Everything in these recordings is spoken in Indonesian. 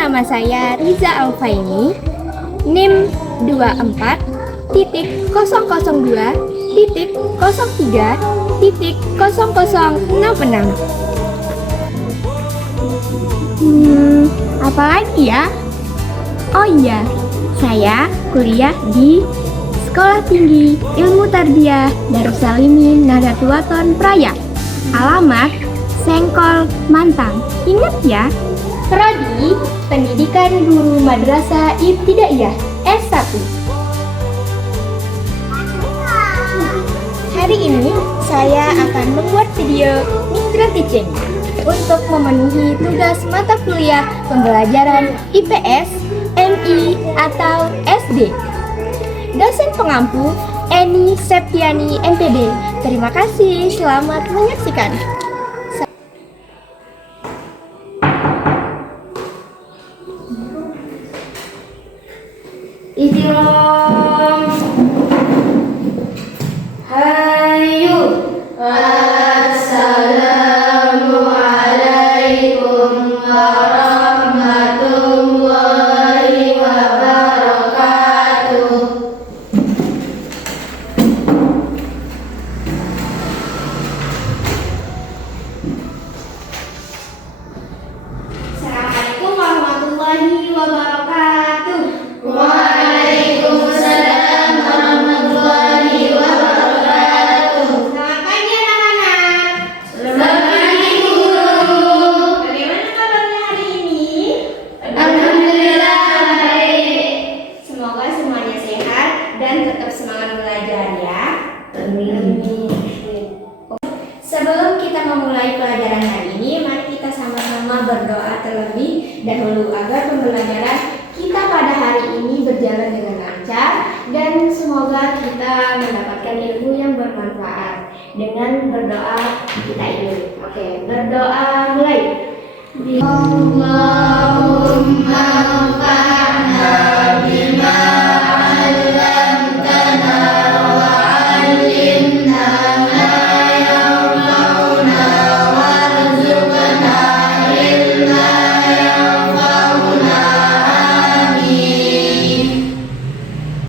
nama saya Riza Alfaini, NIM 24.02.03.0066. Apa lagi ya? Oh iya, saya kuliah di Sekolah Tinggi Ilmu Tarbiyah Darussalimin Nahdlatul Wathon Praya. Alamat Sengkol Mantang. Ingat ya. Prodi Pendidikan Guru Madrasah Ibtidaiyah S1. Hari ini saya akan membuat video Mitra Teaching untuk memenuhi tugas mata kuliah pembelajaran IPS, MI, atau SD. Dosen pengampu Eni Septiani MPD. Terima kasih, selamat menyaksikan. Istirom. Hayu. Assalamualaikum warahmatullahi wabarakatuh. Assalamualaikum warahmatullahi wabarakatuh. Waalaikumsalam warahmatullahi wabarakatuh. Selamat pagi anak-anak. Selamat pagi guru. Bagaimana kabarnya hari ini? Alhamdulillah baik. Semoga semuanya sehat dan tetap semangat belajar ya. Amin. Sebelum kita memulai pelajaran hari ini, mari kita sama-sama berdoa terlebih dahulu agar pembelajaran kita pada hari ini berjalan dengan lancar dan semoga kita mendapatkan ilmu yang bermanfaat. Dengan berdoa kita ini. Oke, berdoa mulai. Allahumma anfa'na bima 'allamtana wa 'allimna ma yanfa'una warzuqna ilma yanfa'una.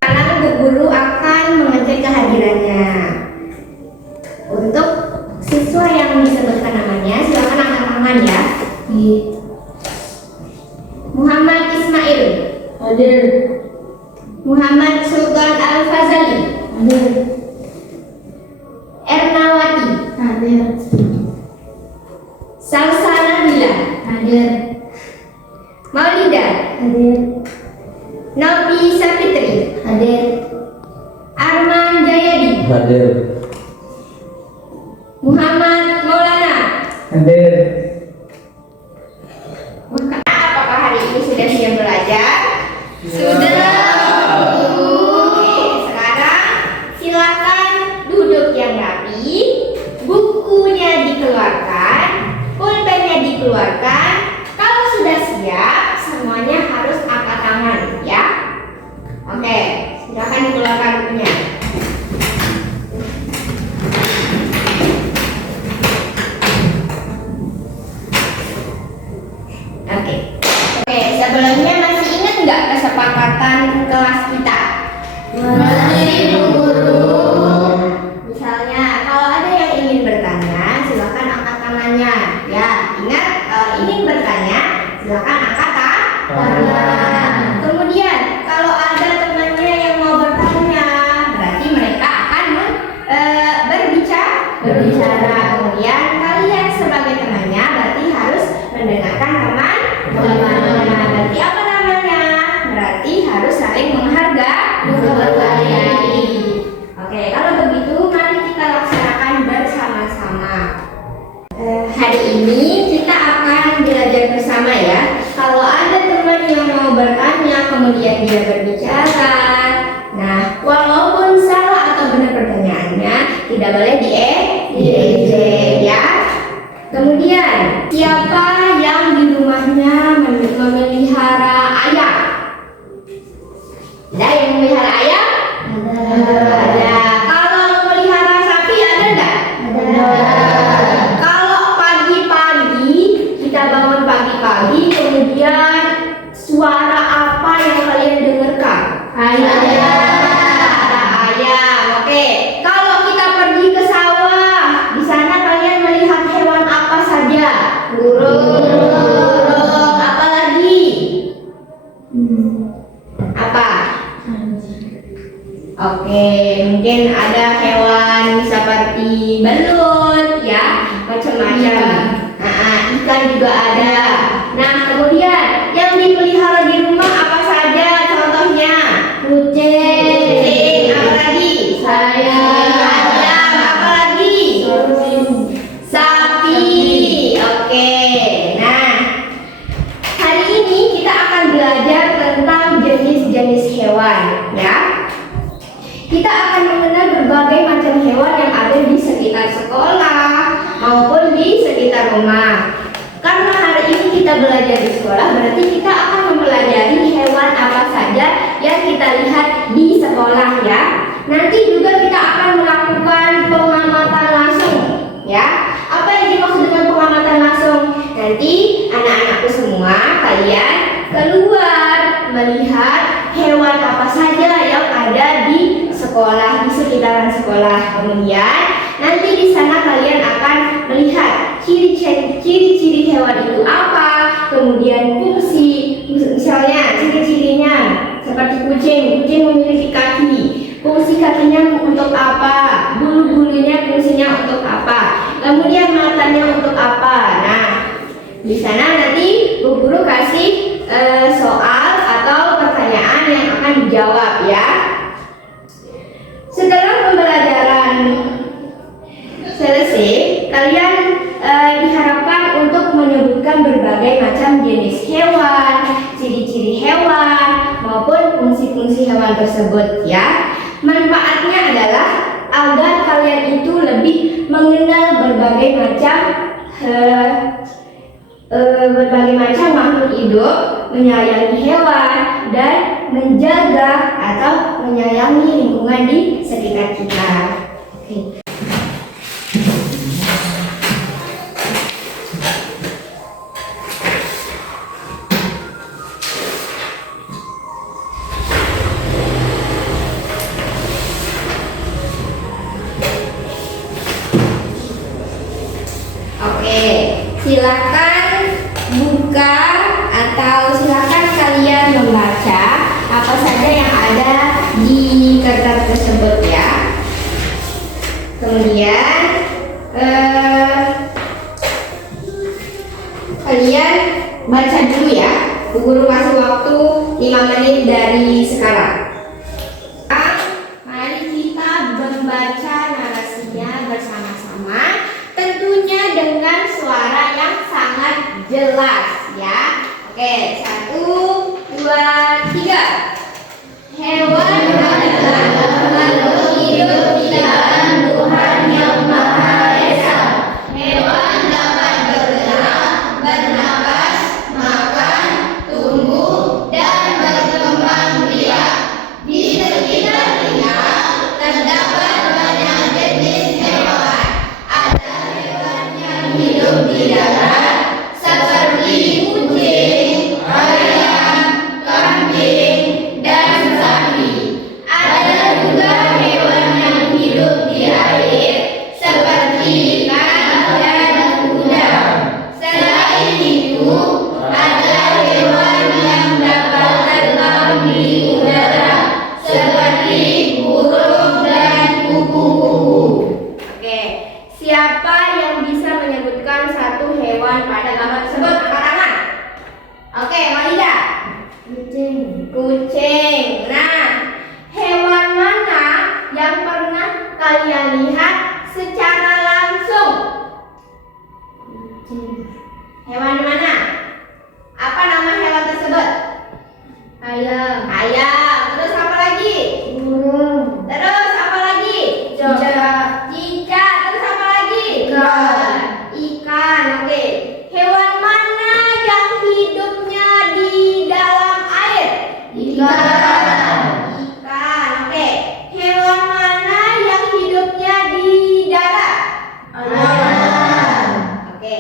Sekarang Bu Guru akan mengecek kehadirannya. Untuk siswa yang disebutkan namanya, silakan angkat tangan ya. Muhammad Ismail. Hadir. Muhammad Sultan Al-Fazali. Hadir. Ernawati. Hadir. Salsa Nabila. Hadir. Maulida. Hadir. Novi Sapitri. Hadir. Arman Jayadi. Hadir. Muhammad Maulana. Hadir. Apakah hari ini sudah siap belajar? Sudah. Oke, sekarang silakan duduk yang rapi, bukunya dikeluarkan, pulpennya dikeluarkan. Kalau sudah siap, semuanya harus angkat tangan ya. Oke, silakan dikeluarkan bukunya. Oke, sebelumnya masih ingat nggak kesepakatan kelas kita? Masih, Bu Guru. Misalnya, kalau ada yang ingin bertanya, silakan angkat tangannya. Ya, ingat kalau ingin bertanya, silakan angkat tangan. Kemudian, kalau ada temannya yang mau bertanya, berarti mereka akan berbicara. Kemudian, kalian sebagai temannya berarti harus mendengarkan teman. Berarti apa namanya? Berarti harus saling menghargai. Oke, kalau begitu mari kita laksanakan bersama-sama. Hari ini kita akan belajar bersama ya. Kalau ada teman yang mau bertanya kemudian dia berbicara, nah walaupun salah atau benar pertanyaannya tidak boleh diejek ya. Kemudian, siapa yang di rumahnya memelihara ayam? Ada yang memelihara ayam? Ada. Kalau memelihara sapi ada enggak? Ada. Kalau pagi-pagi kita bangun pagi-pagi kemudian Apa? Oke, mungkin ada hewan seperti belut ya, macam-macam. Ikan juga ada. Nah, kemudian yang dipelihara di rumah apa saja contohnya? Kucing. Apa lagi? Ayam. Apa lagi? Sapi. Oke. Nah, hari ini kita akan belajar tentang jenis-jenis hewan, ya. Kita akan mengenal berbagai macam hewan yang ada di sekitar sekolah maupun di sekitar rumah. Karena hari ini kita belajar di sekolah, berarti kita akan mempelajari hewan apa saja yang kita lihat di sekolah, ya. Nanti juga kita akan melakukan pengamatan langsung, ya. Apa yang dimaksud dengan pengamatan langsung? Nanti anak-anakku semua, kalian keluar melihat hewan apa saja yang ada di sekolah, di sekitaran sekolah. Kemudian nanti di sana kalian akan melihat ciri-ciri hewan itu apa, kemudian fungsi, misalnya ciri-cirinya seperti kucing memiliki kaki, fungsi kakinya untuk apa, bulu-bulunya fungsinya untuk apa, kemudian matanya untuk apa. Nah, di sana nanti Bu Guru kasih soal atau pertanyaan yang akan dijawab, ya. Setelah pembelajaran selesai, kalian diharapkan untuk menyebutkan berbagai macam jenis hewan, ciri-ciri hewan, maupun fungsi-fungsi hewan tersebut, ya. Manfaatnya adalah agar kalian itu lebih mengenal berbagai macam makhluk hidup, menyayangi hewan, dan menjaga atau menyayangi lingkungan di sekitar kita. Oke. Oke, silakan buka atau silakan kalian membaca apa saja yang ada di kertas tersebut, ya. Kemudian kalian baca dulu, ya. Bu Guru kasih waktu 5 menit dari sekarang. Mari kita membaca narasinya bersama-sama, tentunya dengan suara yang sangat jelas, ya. Oke, 1, 2, 3. Hewan adalah makhluk hidup di dalam Tuhan yang Maha Esa. Hewan dapat bergerak, bernapas, makan, tumbuh, dan berkembang biak. Di sekitar kita terdapat banyak jenis hewan. Ada hewan yang hidup di darat seperti kucing, ayam, kambing, dan sapi. Ada juga hewan yang hidup di air seperti ikan dan udang. Selain itu, ada hewan yang dapat terbang di udara seperti burung dan kupu-kupu. Oke, siapa yang bisa menyebutkan satu hewan pada gambar tersebut? Angkat tangan. Oke, Maida. Kucing. Nah, hewan mana yang pernah kalian lihat secara langsung? Hewan mana? Apa nama hewan tersebut? Ayam. Ayam. Terus apa lagi? Burung. Terus apa lagi? Cicak. Cicak. Terus apa lagi? Ikan. Ikan. Oke. Hewan mana yang hidupnya di dalam air? Ikan. Ikan. Oke. Hewan mana yang hidupnya di darat? Ayam. Oke.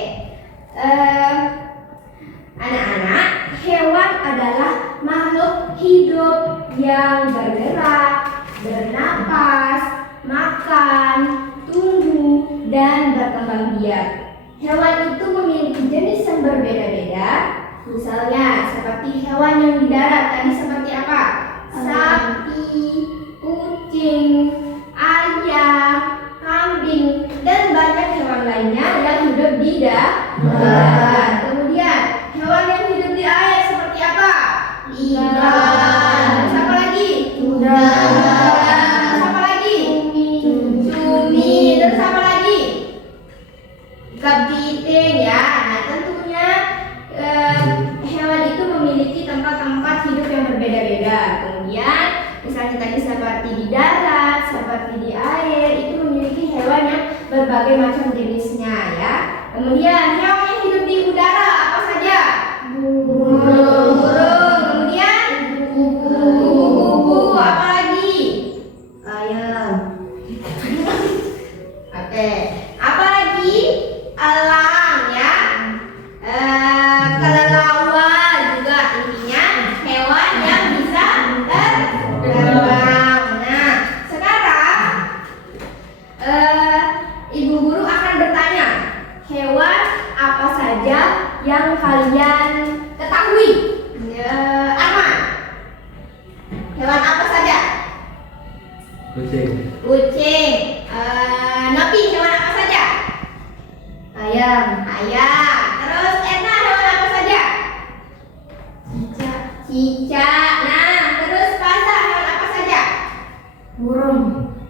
Anak-anak, hewan adalah makhluk hidup yang bergerak, bernapas, makan, dan berkembang biak. Hewan itu memiliki jenis yang berbeda-beda Misalnya seperti hewan yang di darat tadi seperti apa? Sapi, kucing, ayam, kambing, dan banyak hewan lainnya yang hidup di darat. Kemudian hewan yang hidup di air seperti apa? Ikan. Terus apa lagi? Terus apa lagi? Cumi. Terus apa lagi? Kepiting ya. Nah tentunya hewan itu memiliki tempat-tempat hidup yang berbeda-beda. Kemudian misalnya tadi seperti di darat, seperti di air, itu memiliki hewan yang berbagai macam jenisnya ya. Kemudian hewan yang hidup di udara apa saja? Burung. Kemudian kupu-kupu. Apa lagi? Ayam. Oke. Apa lagi? Elang ya. Kelelawar juga, intinya hewan yang bisa terbang. Nah, sekarang Ibu Guru akan bertanya, hewan apa saja yang kalian ketahui? Arman, hewan apa saja? Kucing. Kucing. Nopi, hewan apa saja? Ayam. Ayam. Terus Edna, hewan apa saja? Cicak. Nah, terus Fasa, hewan apa saja? Burung.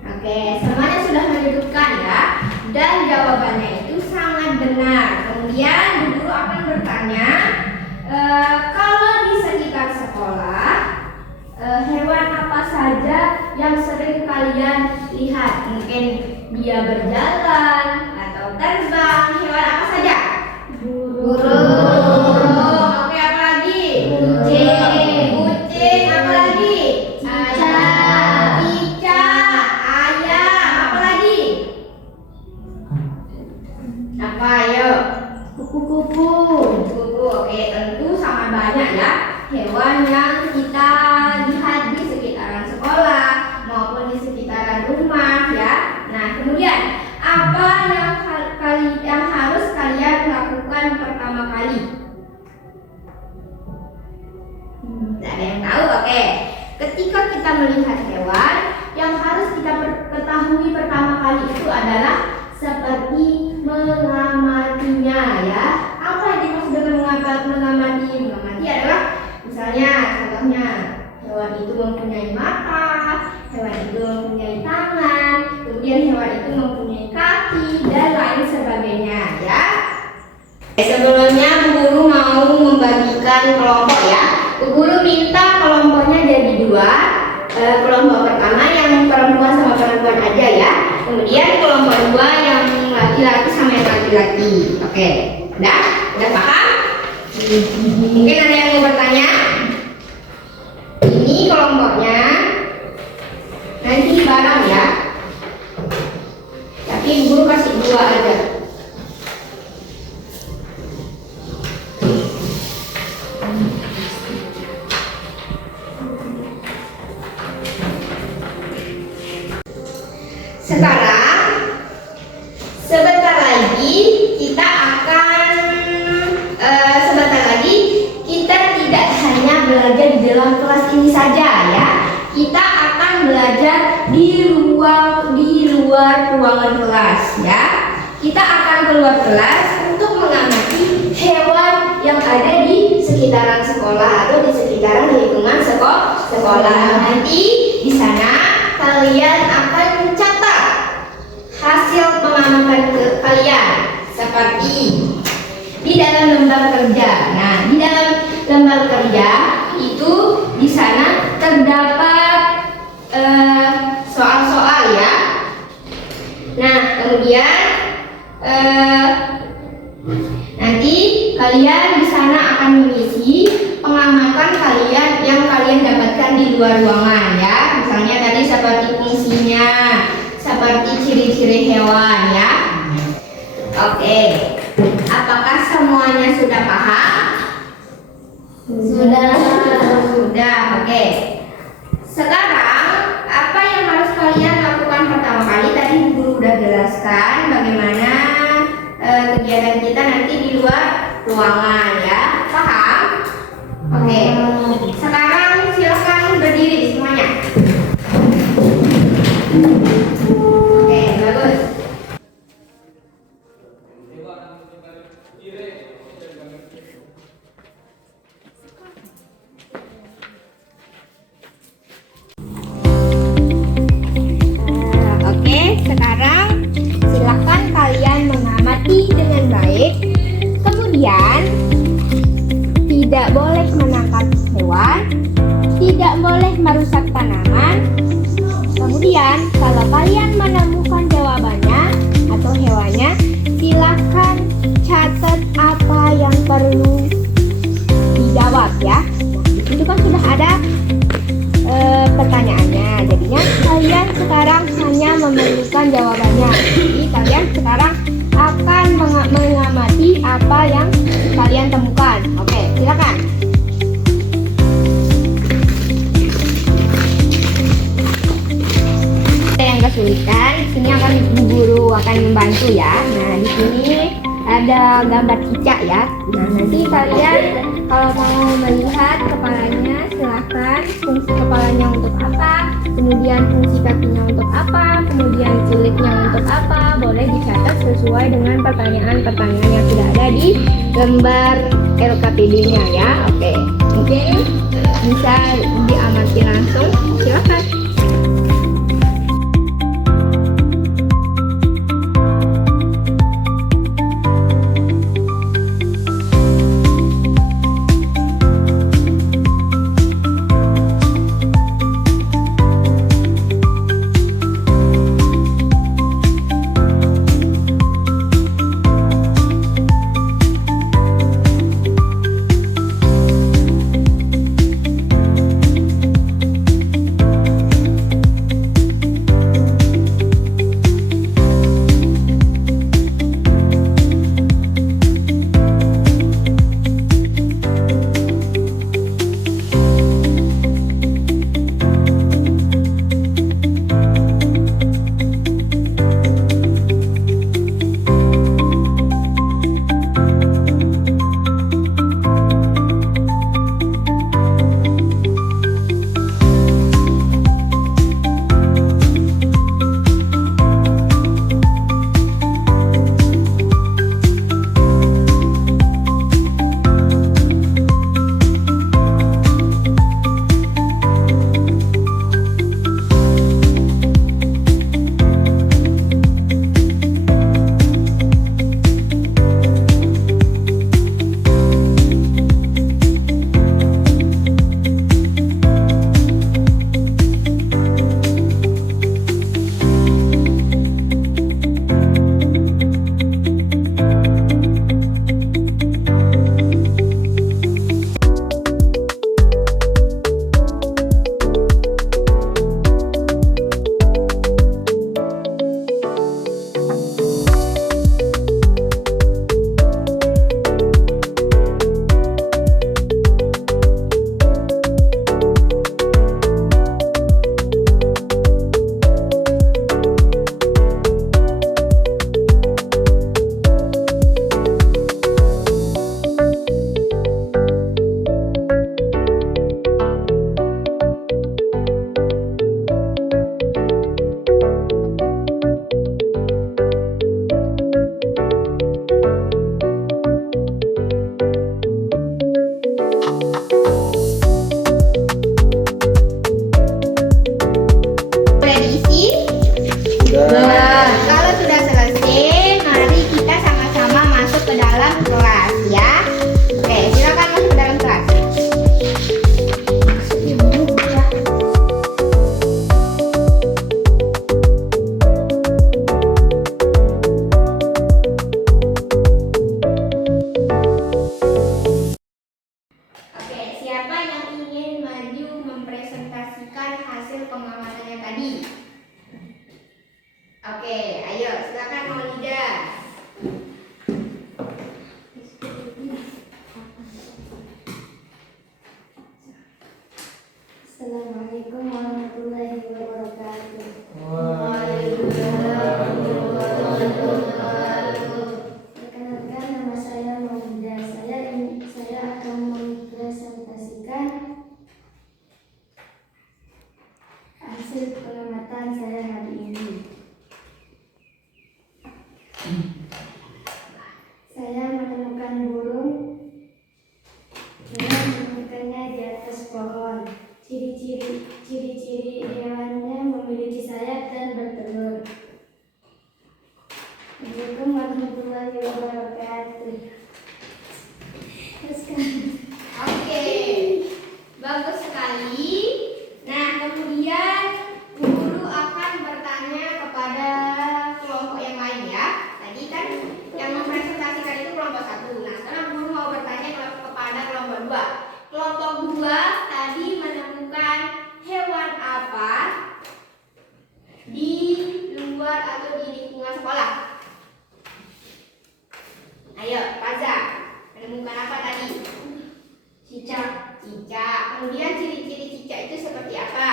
Oke, semuanya sudah menyebutkan ya. Dan jawabannya itu sangat benar. Kemudian Bu Guru akan bertanya, kalau di sekitar sekolah, hewan apa saja yang sering kalian lihat? Mungkin dia berjalan atau terbang. Hewan apa saja? Burung. Oke, apa lagi? Kucing. Apa lagi? Cicak. Ayam. Apa lagi? Apa? Ayo. Kupu-kupu. Kupu. Oke, tentu sangat banyak ya hewan yang kita lihat di sekitaran sekolah maupun di sekitaran rumah ya. Nah, kemudian apa yang harus kalian lakukan pertama kali? Tidak ada yang tahu. Oke. Ketika kita melihat hewan, yang harus kita ketahui pertama kali itu adalah seperti mengamatinya ya. Apa yang dimaksud dengan mengamati? Mengamati adalah misalnya contohnya hewan itu mempunyai mata, hewan itu mempunyai tangan, kemudian hewan itu mempunyai kaki dan lain sebagainya ya. Sebelumnya Bu Guru mau membagikan kelompok ya. Bu Guru minta kelompoknya jadi dua. Kelompok pertama yang perempuan sama perempuan aja ya. Kemudian kelompok dua yang laki-laki sama yang laki-laki. Oke, udah paham? Mungkin ada yang mau bertanya? Ini kelompoknya nanti bareng ya. Tapi Bu Guru kasih dua aja. Sekarang sebentar lagi kita tidak hanya belajar di dalam kelas ini saja ya. Kita akan belajar di luar ruangan kelas ya. Kita akan keluar kelas untuk mengamati hewan yang ada di sekitaran sekolah atau di sekitaran lingkungan sekolah. Nanti di sana kalian akan mencatat hasil pengamatan kalian seperti di dalam lembar kerja. Nah, di dalam lembar kerja itu di sana terdapat soal-soal ya. Nah, kemudian nanti kalian di sana akan mengisi pengamatan kalian yang kalian dapatkan di luar ruangan ya. Misalnya tadi seperti fungsinya, seperti ciri-ciri hewan ya. Oke, apakah semuanya sudah paham? Sudah. Oke. Sekarang apa yang harus kalian lakukan pertama kali? Tadi Guru udah jelaskan bagaimana kegiatan kita nanti di luar ruangan ya. Paham? Oke, sekarang silakan berdiri semuanya. Oke, bagus. Oke, sekarang silakan kalian mengamati dengan baik. Kemudian tidak boleh menangkap hewan, tidak boleh merusak tanaman. Kemudian kalau kalian menemukan jawabannya atau hewannya, silakan catat apa yang perlu dijawab ya. Di situ kan sudah ada pertanyaannya. Jadinya kalian sekarang hanya memerlukan jawabannya. Jadi kalian sekarang akan mengamati apa yang kalian temukan. Oke, silakan. Yang kesulitan, di sini akan ibu guru akan membantu ya. Nah, di sini ada gambar cicak ya. Nah, nanti kalian kalau mau melihat kepalanya, silahkan fungsi kepalanya untuk apa, kemudian fungsi kakinya untuk apa, kemudian kulitnya untuk apa, boleh dicatat sesuai dengan pertanyaan-pertanyaan yang sudah ada di gambar LKPD-nya ya. Oke, mungkin bisa diamati langsung, silahkan. Assalamualaikum warahmatullahi wabarakatuh. Perkenalkan, nama saya Maulida. Saya akan mempresentasikan pengamatan saya hari ini. Saya menemukan burung dengan menemukannya di atas pohon. Ciri-ciri hewannya memiliki sayap dan bertelur. Assalamualaikum warahmatullahi wabarakatuh. Oke, bagus sekali. Nah, kemudian guru akan bertanya kepada kelompok yang lain ya. Tadi kan yang mempresentasikan itu kelompok 1. Nah, sekarang guru mau bertanya kepada kelompok 2. Kelompok 2 tadi menemukan hewan apa di luar atau di lingkungan sekolah? Ayo, Faza, menemukan apa tadi? Cicak. Kemudian ciri-ciri cicak itu seperti apa?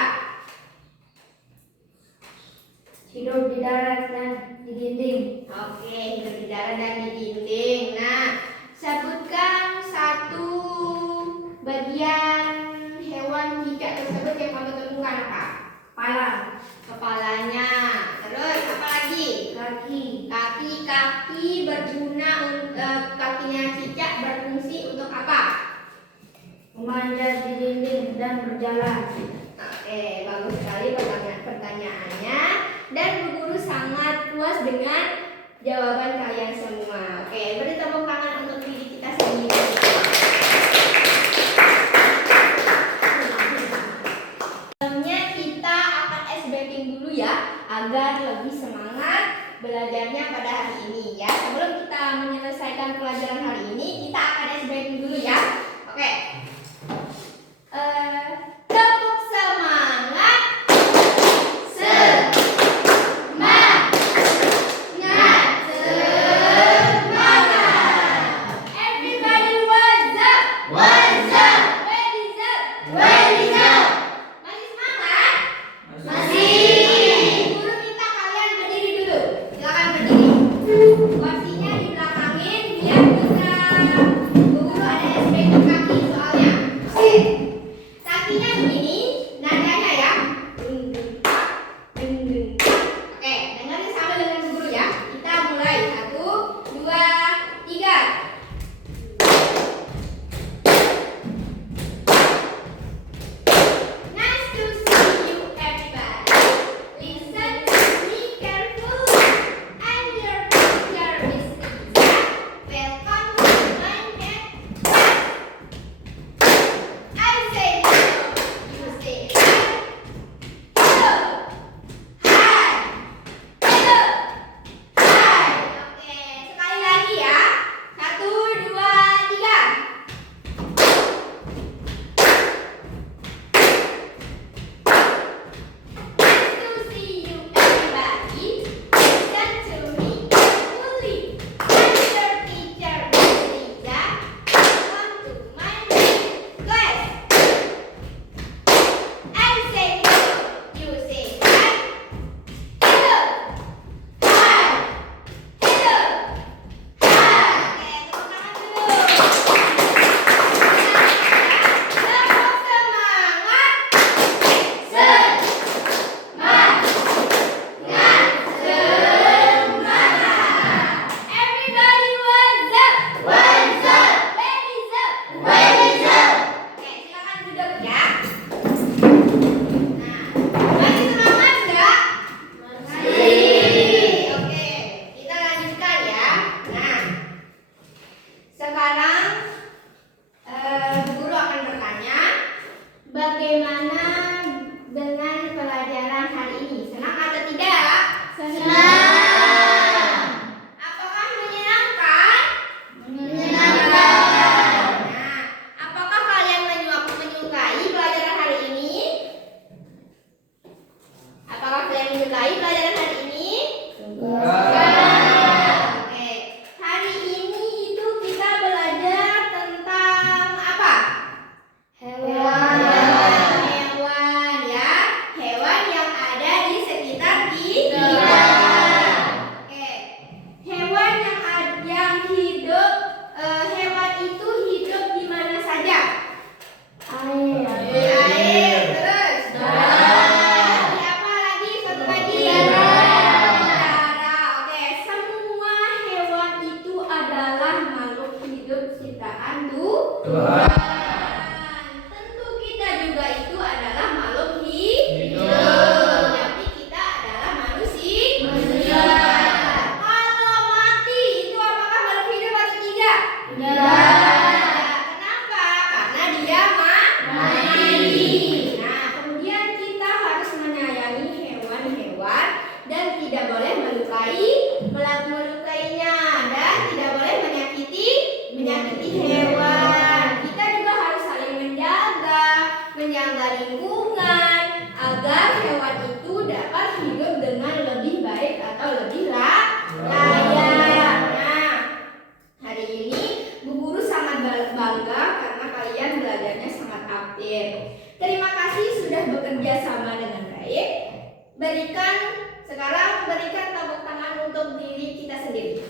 Hidup di darat dan di dinding. Oke, hidup di darat dan di dinding. Nah, sebutkan satu bagian hewan cicak tersebut yang kamu temukan apa? Kepalanya. Terus apa lagi? Kaki berguna. Kakinya cicak berfungsi untuk apa? Memanjat di dinding dan berjalan. Oke, bagus sekali pertanyaannya. Dan Bu Guru sangat puas dengan jawaban kalian semua. Oke, beri tepuk tangan untuk diri kita sendiri. Sebelumnya kita akan ice breaking dulu ya, agar lebih semangat belajarnya pada hari ini ya. Sebelum kita menyelesaikan pelajaran hari ini, kita akan ice breaking dulu ya. Oke. Tepuk semangat. Semangat. lingkungan agar hewan itu dapat hidup dengan lebih baik atau lebih layak. Nah, hari ini Bu Guru sangat bangga karena kalian belajarnya sangat aktif. Terima kasih sudah bekerja sama dengan baik. Sekarang berikan tepuk tangan untuk diri kita sendiri.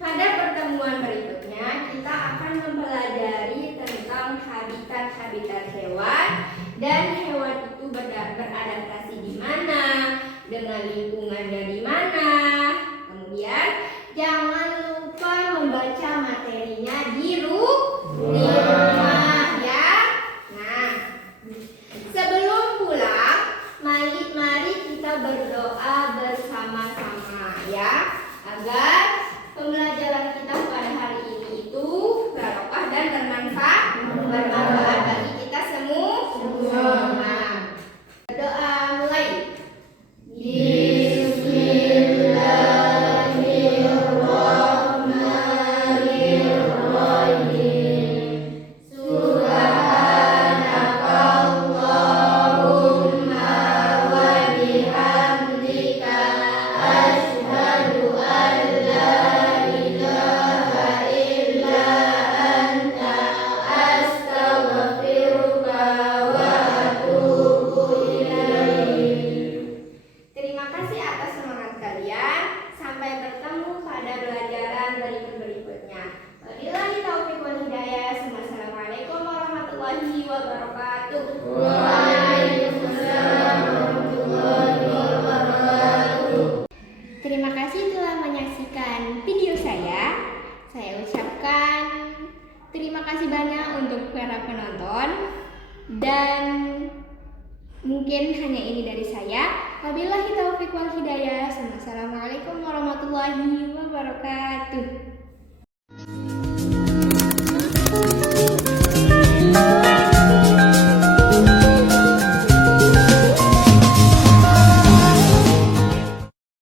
Pada pertemuan berikutnya kita akan mempelajari tentang habitat hewan dan hewan itu beradaptasi di mana, dengan lingkungannya di mana. Kemudian jangan lupa membaca materinya di rumah ya. Nah, sebelum pulang, mari kita berdoa bersama-sama ya, agar pembelajaran kita pada hari ini itu barokah dan bermanfaat bagi kita semua. Berdoa mulai. Terima kasih atas semangat kalian. Sampai bertemu pada pelajaran berikutnya. Wabillahi taufiq wal hidayah. Assalamualaikum warahmatullahi wabarakatuh. Waalaikumsalam warahmatullahi wabarakatuh. Terima kasih telah menyaksikan video saya. Saya ucapkan terima kasih banyak untuk para penonton, dan mungkin hanya ini dari saya. Wabillahi taufiq wal hidayah. Assalamualaikum warahmatullahi wabarakatuh.